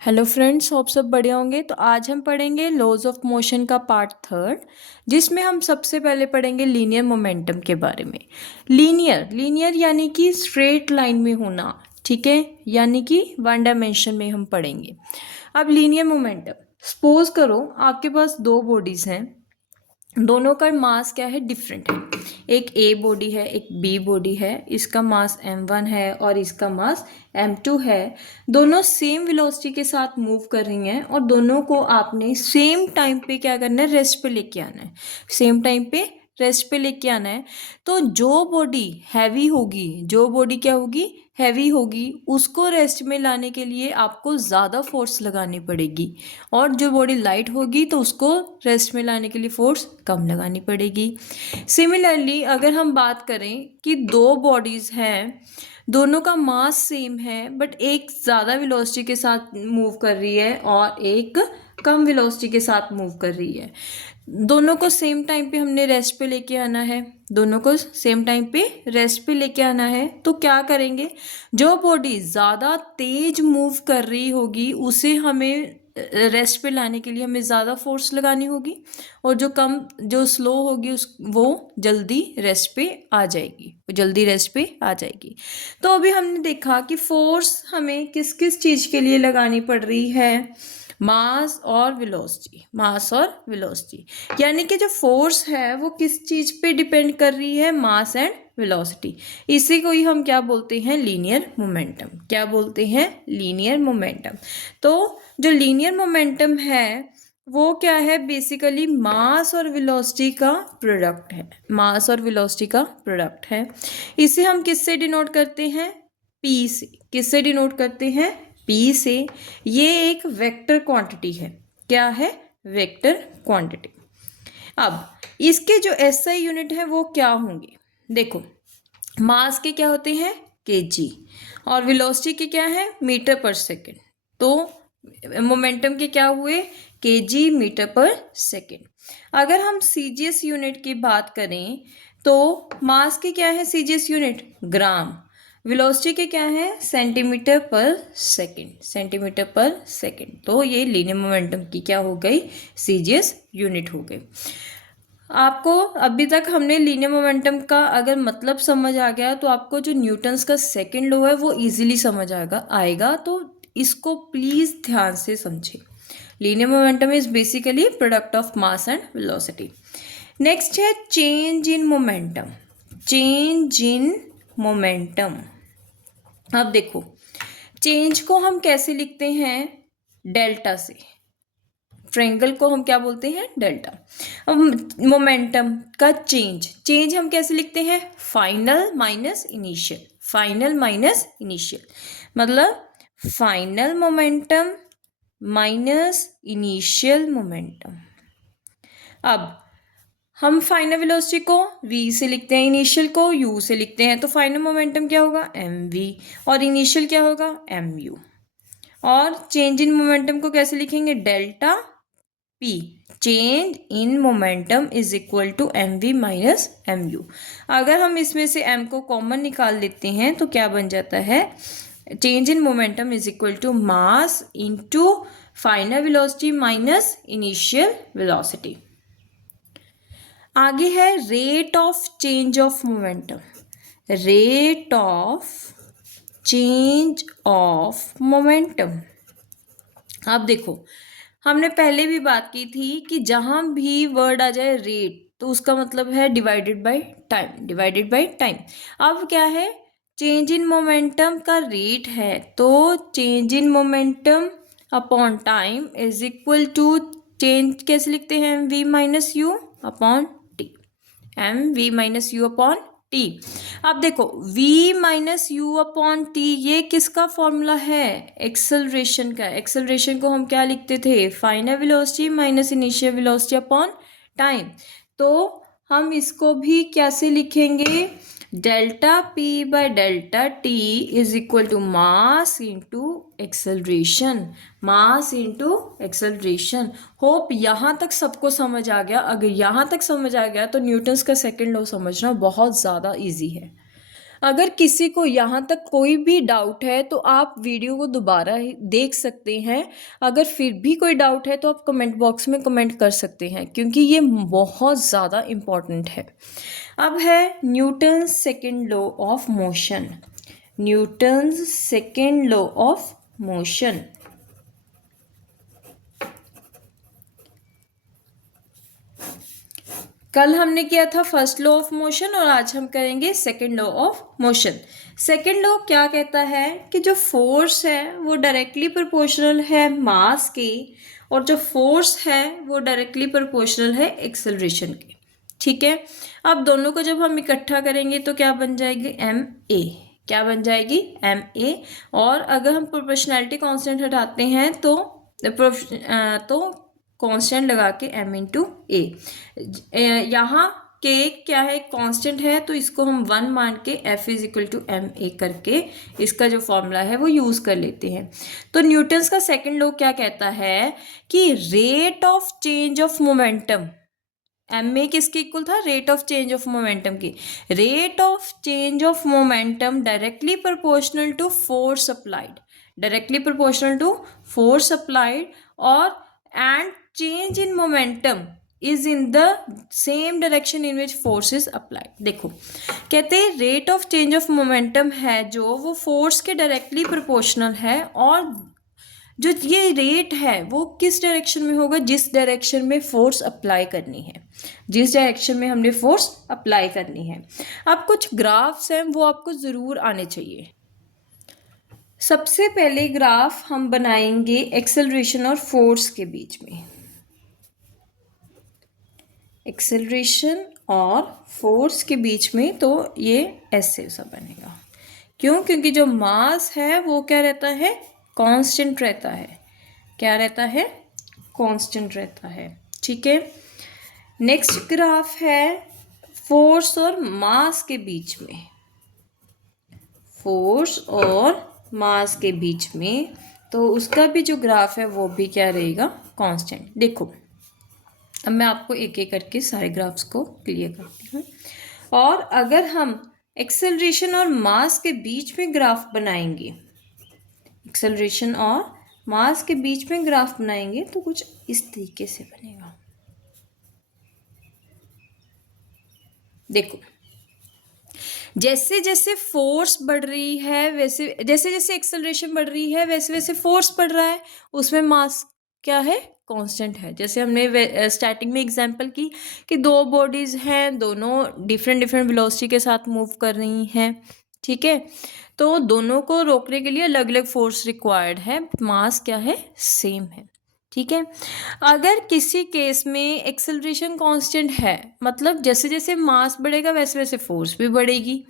Hello friends, hope सब बढ़िया होंगे। तो आज हम पढ़ेंगे लॉज ऑफ मोशन का पार्ट थर्ड, जिसमें हम सबसे पहले पढ़ेंगे लीनियर मोमेंटम के बारे में। लीनियर लीनियर यानी कि स्ट्रेट लाइन में होना, ठीक है, यानी कि वन डायमेंशन में हम पढ़ेंगे। अब लीनियर मोमेंटम, सपोज करो आपके पास दो बॉडीज़ हैं, दोनों का मास क्या है, डिफरेंट है। एक ए बॉडी है, एक बी बॉडी है, इसका मास m1 है और इसका मास m2 है। दोनों सेम वेलोसिटी के साथ मूव कर रही हैं और दोनों को आपने सेम टाइम पे क्या करना है, रेस्ट पे लेके आना है। सेम टाइम पे रेस्ट पे लेके आना है। तो जो बॉडी हैवी होगी, जो बॉडी क्या होगी, हैवी होगी, उसको रेस्ट में लाने के लिए आपको ज़्यादा फोर्स लगानी पड़ेगी, और जो बॉडी लाइट होगी तो उसको रेस्ट में लाने के लिए फोर्स कम लगानी पड़ेगी। सिमिलरली अगर हम बात करें कि दो बॉडीज़ हैं, दोनों का मास सेम है, बट एक ज़्यादा वेलोसिटी के साथ मूव कर रही है और एक कम वेलोसिटी के साथ मूव कर रही है, दोनों को सेम टाइम पे हमने रेस्ट पे लेके आना है। दोनों को सेम टाइम पे रेस्ट पे लेके आना है तो क्या करेंगे, जो बॉडी ज़्यादा तेज मूव कर रही होगी उसे हमें रेस्ट पे लाने के लिए हमें ज़्यादा फोर्स लगानी होगी, और जो स्लो होगी वो जल्दी रेस्ट पे आ जाएगी, वो जल्दी रेस्ट पे आ जाएगी। तो अभी हमने देखा कि फोर्स हमें किस किस चीज़ के लिए लगानी पड़ रही है, मास और वेलोसिटी, मास और वेलोसिटी। यानी कि जो फोर्स है वो किस चीज़ पे डिपेंड कर रही है, मास एंड वेलोसिटी। इसी को ही हम क्या बोलते हैं, लीनियर मोमेंटम। क्या बोलते हैं, लीनियर मोमेंटम। तो जो लीनियर मोमेंटम है वो क्या है, बेसिकली मास और वेलोसिटी का प्रोडक्ट है, मास और वेलोसिटी का प्रोडक्ट है। इसे हम किससे डिनोट करते हैं, पी से। किससे डिनोट करते हैं, पी से। ये एक वेक्टर क्वांटिटी है। क्या है, वेक्टर क्वांटिटी। अब इसके जो एसआई यूनिट है वो क्या होंगे, देखो, मास के क्या होते हैं, केजी, और वेलोसिटी के क्या है, मीटर पर सेकेंड। तो मोमेंटम के क्या हुए, केजी मीटर पर सेकेंड। अगर हम सीजीएस यूनिट की बात करें तो मास के क्या है, सीजीएस यूनिट ग्राम, वेलोसिटी के क्या है, सेंटीमीटर पर सेकेंड, सेंटीमीटर पर सेकेंड। तो ये लीनियर मोमेंटम की क्या हो गई, सीजीएस यूनिट हो गई। आपको अभी तक हमने लीनियर मोमेंटम का अगर मतलब समझ आ गया तो आपको जो न्यूटन्स का सेकंड लॉ है वो इजीली समझ आएगा। तो इसको प्लीज़ ध्यान से समझें। Linear momentum is basically product of mass and velocity. Next है change in momentum. Change in momentum. अब देखो, चेंज को हम कैसे लिखते हैं, डेल्टा से। ट्रायंगल को हम क्या बोलते हैं, डेल्टा। अब मोमेंटम का चेंज हम कैसे लिखते हैं, final minus initial, final minus initial, मतलब final momentum minus initial momentum. अब हम फाइनल वेलोसिटी को v से लिखते हैं, इनिशियल को u से लिखते हैं, तो फाइनल मोमेंटम क्या होगा, mv, और इनिशियल क्या होगा, mu। और चेंज इन मोमेंटम को कैसे लिखेंगे, delta p, change in momentum is equal to mv minus mu। अगर हम इसमें से m को कॉमन निकाल लेते हैं तो क्या बन जाता है, change in momentum is equal to mass into final velocity minus initial velocity. आगे है rate of change of momentum. Rate of change of momentum. अब देखो, हमने पहले भी बात की थी कि जहां भी वर्ड आ जाए रेट तो उसका मतलब है divided by time, divided by time. अब क्या है, चेंज इन मोमेंटम का रेट है तो change in momentum upon time is equal to, change कैसे लिखते हैं, v minus u upon t, v minus u upon t. अब देखो, v minus u upon t ये किसका फॉर्मूला है, एक्सेलरेशन का। एक्सेलरेशन को हम क्या लिखते थे, final velocity minus initial velocity upon time. तो हम इसको भी कैसे लिखेंगे, delta p by delta t is equal to mass into acceleration, mass into acceleration. Hope यहाँ तक सबको समझ आ गया। अगर यहाँ तक समझ आ गया तो न्यूटन्स का सेकंड लॉ समझना बहुत ज़्यादा इजी है। अगर किसी को यहाँ तक कोई भी डाउट है तो आप वीडियो को दोबारा देख सकते हैं। अगर फिर भी कोई डाउट है तो आप कमेंट बॉक्स में कमेंट कर सकते हैं, क्योंकि ये बहुत ज़्यादा इम्पॉर्टेंट है। अब है Newton's second law of motion. Newton's second law of motion. कल हमने किया था फर्स्ट लॉ ऑफ मोशन और आज हम करेंगे second law of motion. Second law क्या कहता है कि जो फोर्स है वो डायरेक्टली प्रोपोर्शनल है मास के, और जो फोर्स है वो डायरेक्टली प्रोपोर्शनल है एक्सेलरेशन के। ठीक है, अब दोनों को जब हम इकट्ठा करेंगे तो क्या बन जाएगी, एम ए। क्या बन जाएगी, एम ए। और अगर हम प्रोपोर्शनैलिटी कांस्टेंट हटाते हैं तो कांस्टेंट लगा के m इंटू ए। यहाँ के क्या है, कांस्टेंट है, तो इसको हम 1 मान के F is equal to m a करके इसका जो फॉर्मूला है वो यूज़ कर लेते हैं। तो न्यूटन्स का सेकंड लॉ क्या कहता है कि rate of change of momentum, M A किसके इक्वल था, rate of change of momentum की। Rate of change of momentum directly proportional to force applied, directly proportional to force applied, और and change in momentum is in the same direction in which force is applied. देखो कहते हैं rate of change of momentum है जो वो force के directly proportional है, और जो ये रेट है वो किस डायरेक्शन में होगा, जिस डायरेक्शन में फोर्स अप्लाई करनी है, जिस डायरेक्शन में हमने फोर्स अप्लाई करनी है। अब कुछ ग्राफ्स हैं वो आपको ज़रूर आने चाहिए। सबसे पहले ग्राफ हम बनाएंगे एक्सेलरेशन और फोर्स के बीच में, एक्सेलरेशन और फोर्स के बीच में, तो ये ऐसे सा बनेगा। क्यों, क्योंकि जो मास है वो क्या रहता है, कांस्टेंट रहता है। क्या रहता है, कांस्टेंट रहता है। ठीक है, नेक्स्ट ग्राफ है फोर्स और मास के बीच में, फोर्स और मास के बीच में, तो उसका भी जो ग्राफ है वो भी क्या रहेगा, कांस्टेंट। देखो अब मैं आपको एक एक करके सारे ग्राफ्स को क्लियर करती हूँ। और अगर हम एक्सेलरेशन और मास के बीच में ग्राफ बनाएंगे, एक्सेलरेशन और मास के बीच में ग्राफ बनाएंगे तो कुछ इस तरीके से बनेगा। देखो जैसे जैसे फोर्स बढ़ रही है, वैसे जैसे जैसे एक्सेलरेशन बढ़ रही है वैसे वैसे फोर्स बढ़ रहा है, उसमें मास क्या है, कांस्टेंट है। जैसे हमने स्टार्टिंग में एग्जांपल की कि दो बॉडीज़ हैं, दोनों डिफरेंट डिफरेंट वेलोसिटी के साथ मूव कर रही हैं। ठीक है, तो दोनों को रोकने के लिए अलग अलग फोर्स रिक्वायर्ड है, मास क्या है, सेम है। ठीक है, अगर किसी केस में एक्सेलरेशन कांस्टेंट है, मतलब जैसे जैसे मास बढ़ेगा वैसे वैसे फोर्स भी बढ़ेगी,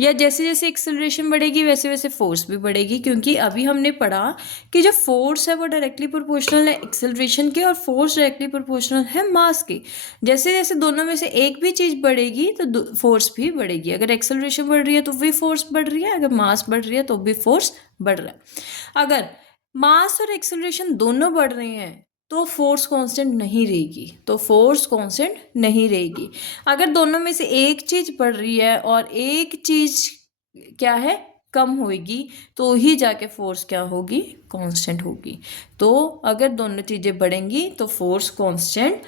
या जैसे जैसे एक्सेलरेशन बढ़ेगी वैसे वैसे फोर्स भी बढ़ेगी, क्योंकि अभी हमने पढ़ा कि जो फोर्स है वो डायरेक्टली प्रोपोर्शनल है एक्सेलरेशन के, और फोर्स डायरेक्टली प्रोपोर्शनल है मास के। जैसे जैसे दोनों में से एक भी चीज़ बढ़ेगी तो फोर्स भी बढ़ेगी। अगर एक्सेलरेशन बढ़ रही है तो भी फोर्स बढ़ रही है, अगर मास बढ़ रही है तो भी फोर्स बढ़ रहा है। अगर मास और एक्सेलरेशन दोनों बढ़ रहे हैं तो फोर्स कांस्टेंट नहीं रहेगी, तो फोर्स कांस्टेंट नहीं रहेगी। अगर दोनों में से एक चीज़ बढ़ रही है और एक चीज़ क्या है, कम होगी, तो ही जाके फोर्स क्या होगी, कांस्टेंट होगी। तो अगर दोनों चीज़ें बढ़ेंगी तो फोर्स कांस्टेंट,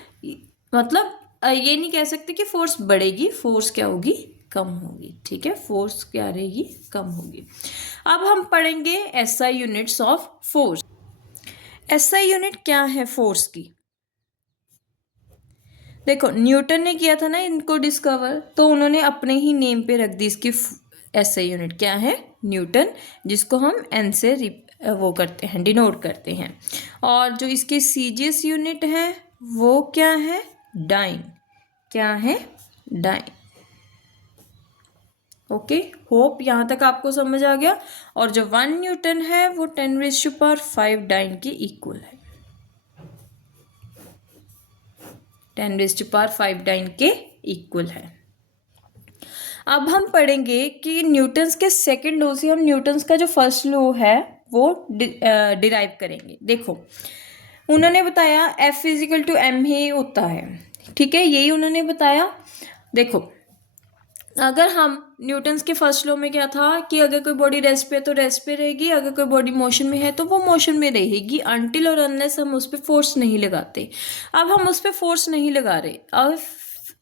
मतलब ये नहीं कह सकते कि फोर्स बढ़ेगी, फोर्स क्या होगी, कम होगी। ठीक है, फोर्स क्या रहेगी, कम होगी। अब हम पढ़ेंगे SI units of force. SI unit क्या है फोर्स की। देखो न्यूटन ने किया था ना इनको डिस्कवर, तो उन्होंने अपने ही नेम पे रख दी इसकी एसआई यूनिट क्या है, न्यूटन, जिसको हम एन से वो करते हैं, डिनोट करते हैं। और जो इसके सीजीएस यूनिट है वो क्या है, डाइन। क्या है, डाइन। ओके, होप यहाँ तक आपको समझ आ गया। और जो 1 न्यूटन है वो 10⁵ डाइन के इक्वल है, 10⁵ डाइन के इक्वल है। अब हम पढ़ेंगे कि न्यूटन्स के सेकंड लॉ से हम न्यूटन्स का जो फर्स्ट लॉ है वो डिराइव करेंगे। देखो उन्होंने बताया F = ma होता है। ठीक है, यही उन्होंने बताया। देखो अगर हम न्यूटन्स के फर्स्ट लॉ में क्या था कि अगर कोई बॉडी रेस्ट पे है तो रेस्ट पे रहेगी, अगर कोई बॉडी मोशन में है तो वो मोशन में रहेगी, अनटिल और अनलेस हम उस पर फोर्स नहीं लगाते। अब हम उस पर फोर्स नहीं लगा रहे, अब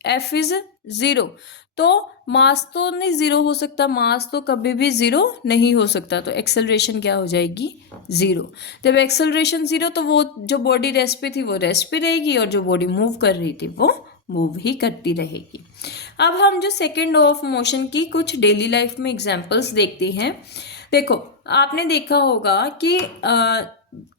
एफ इज ज़ीरो, तो मास तो नहीं ज़ीरो हो सकता, मास तो कभी भी ज़ीरो नहीं हो सकता, तो एक्सेलरेशन क्या हो जाएगी, ज़ीरो। जब एक्सेलरेशन ज़ीरो तो वो जो बॉडी रेस्ट पे थी वो रेस्ट पे रहेगी, और जो बॉडी मूव कर रही थी वो मूव ही करती रहेगी। अब हम जो सेकेंड लॉ ऑफ मोशन की कुछ डेली लाइफ में एग्जांपल्स देखते हैं। देखो, आपने देखा होगा कि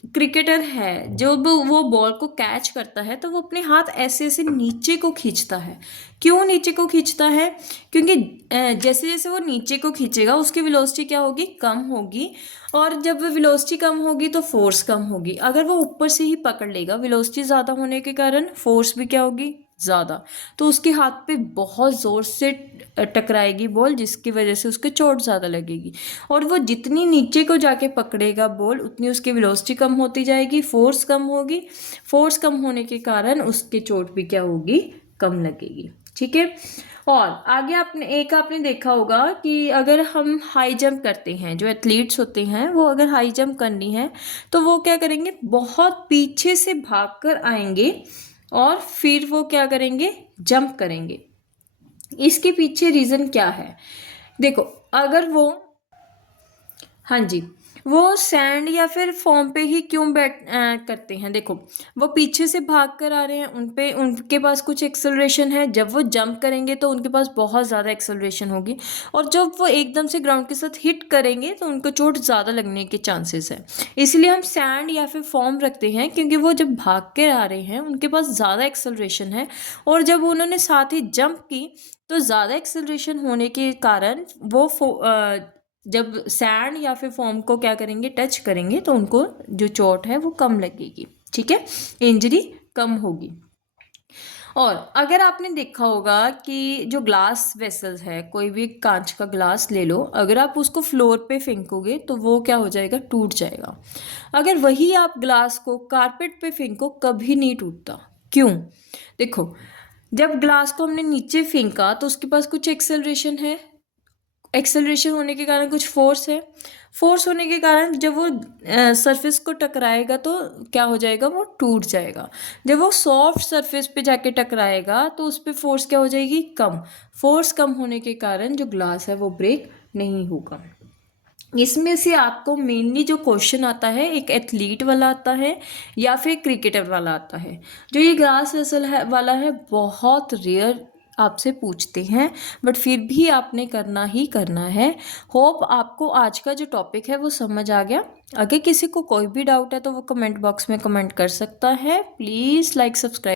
क्रिकेटर है, जब वो बॉल को कैच करता है तो वो अपने हाथ ऐसे ऐसे नीचे को खींचता है। क्यों नीचे को खींचता है? क्योंकि जैसे जैसे वो नीचे को खींचेगा उसकी वेलोसिटी क्या होगी, कम होगी, और जब वेलोसिटी कम होगी तो फोर्स कम होगी। अगर वो ऊपर से ही पकड़ लेगा, वेलोसिटी ज़्यादा होने के कारण फोर्स भी क्या होगी, ज़्यादा, तो उसके हाथ पे बहुत ज़ोर से टकराएगी बॉल, जिसकी वजह से उसके चोट ज़्यादा लगेगी। और वो जितनी नीचे को जाके पकड़ेगा बॉल उतनी उसकी वेलोसिटी कम होती जाएगी, फोर्स कम होगी, फोर्स कम होने के कारण उसकी चोट भी क्या होगी, कम लगेगी। ठीक है। और आगे आपने देखा होगा कि अगर हम हाई जंप करते हैं, जो एथलीट्स होते हैं वो अगर हाई जंप करनी है तो वो क्या करेंगे, बहुत पीछे से भागकर आएंगे और फिर वो क्या करेंगे, जंप करेंगे। इसके पीछे रीज़न क्या है? देखो, अगर वो, हाँ जी, वो सैंड या फिर फॉर्म पे ही क्यों करते हैं? देखो, वो पीछे से भाग कर आ रहे हैं, उनके पास कुछ एक्सेलरेशन है, जब वो जंप करेंगे तो उनके पास बहुत ज़्यादा एक्सेलरेशन होगी, और जब वो एकदम से ग्राउंड के साथ हिट करेंगे तो उनको चोट ज़्यादा लगने के चांसेस है। इसलिए हम सैंड या फिर फॉर्म रखते हैं, क्योंकि वो जब भाग कर आ रहे हैं उनके पास ज़्यादा एक्सेलरेशन है, और जब उन्होंने साथ ही जंप की तो ज़्यादा एक्सेलरेशन होने के कारण वो जब सैंड या फिर फोम को क्या करेंगे, टच करेंगे, तो उनको जो चोट है वो कम लगेगी। ठीक है, इंजरी कम होगी। और अगर आपने देखा होगा कि जो ग्लास वेसल्स है, कोई भी कांच का ग्लास ले लो, अगर आप उसको फ्लोर पे फेंकोगे तो वो क्या हो जाएगा, टूट जाएगा। अगर वही आप ग्लास को कारपेट पे फेंको, कभी नहीं टूटता। क्यों? देखो, जब ग्लास को हमने नीचे फेंका तो उसके पास कुछ एक्सेलरेशन है, एक्सेलरेशन होने के कारण कुछ फोर्स है, फोर्स होने के कारण जब वो सरफेस को टकराएगा तो क्या हो जाएगा, वो टूट जाएगा। जब वो सॉफ्ट सरफेस पे जाके टकराएगा तो उस पर फोर्स क्या हो जाएगी, कम। फोर्स कम होने के कारण जो ग्लास है वो ब्रेक नहीं होगा। इसमें से आपको मेनली जो क्वेश्चन आता है, एक एथलीट वाला आता है या फिर क्रिकेटर वाला आता है। जो ये ग्लास वेसल है वाला है, बहुत रेयर आपसे पूछते हैं, बट फिर भी आपने करना ही करना है। होप आपको आज का जो टॉपिक है वो समझ आ गया। अगर किसी को कोई भी डाउट है तो वो कमेंट बॉक्स में कमेंट कर सकता है। Please like subscribe